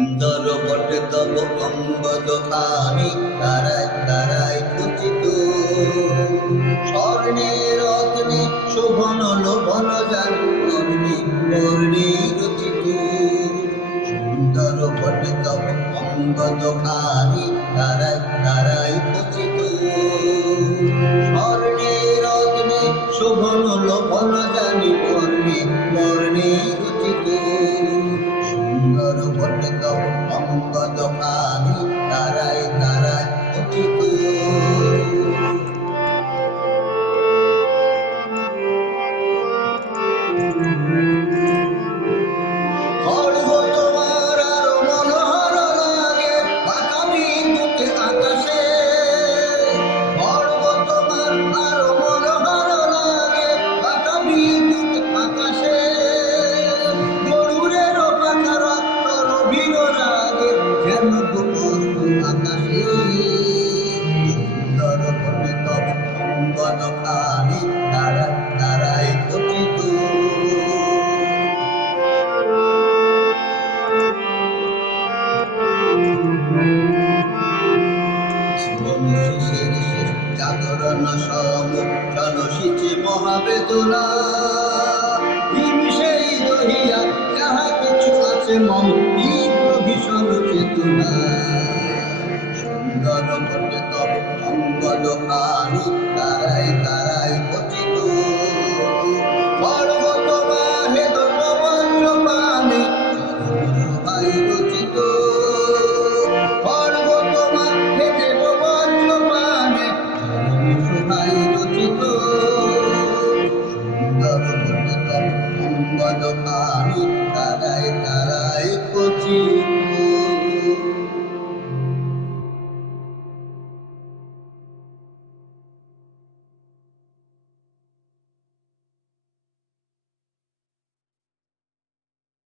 সুন্দর বটে তব অঙ্গদ খানি তারাই তারাই খচিত স্বর্ণে রত্নে শোভন, লোভন যান বর্ণে বর্ণে রচিত। সুন্দর বটে তব অঙ্গদ খানি তারাই তারাই খচিত স্বর্ণে রত্নে শোভন, লোভন জানি বর্ণে বর্ণে জাগরণ সমুক্ষণ সিচে মহাবেদনা হিংসেই রহিয়া যাহা কিছু আছে মম তীব্র ভীষণ চেতনা, সুন্দর বটে তব প্রাণী তারাই তারাই খচিত বদনামি তারাই তারাই কচি